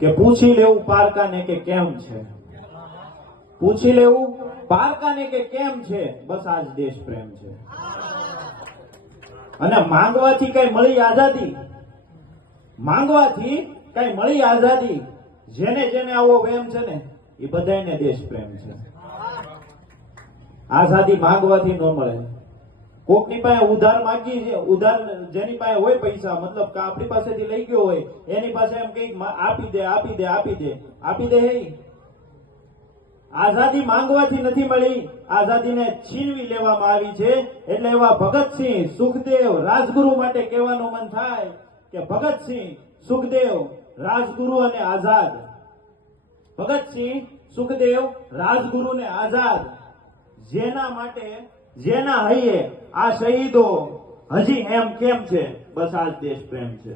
કે પૂછી લેવું પારકાને કે કેમ છે? પૂછી લેવું પારકાને કે કેમ છે? બસ આ જ દેશ પ્રેમ છે. અને માંગવાથી કઈ મળી આઝાદી? માંગવાથી કઈ મળી આઝાદી? જેને જેને આવો વેમ છે ને, એ બધાને દેશ પ્રેમ છે. આઝાદી માંગવાથી ન મળે. કોકની પાસે ઉધાર માંગી ઉધાર જેની પાસે હોય પૈસા, મતલબ કે આપણી પાસેથી લઈ ગયો હોય, એની પાસે એમ કઈ આપી દે આપી દે આપી દે. આપી દે આઝાદી માંગવાથી નથી મળી. આઝાદીને છીનવી લેવામાં આવી છે. એટલે એવા ભગતસિંહ, સુખદેવ, રાજગુરુ માટે કહેવાનું મન થાય કે ભગતસિંહ, સુખદેવ, રાજગુરુ અને આઝાદ. ભગતસિંહ, સુખદેવ રાજગુરુ ને આઝાદ. જેના માટે જેના હૈયે આ શહીદો હજી એમ કેમ છે? બસ આ દેશ પ્રેમ છે.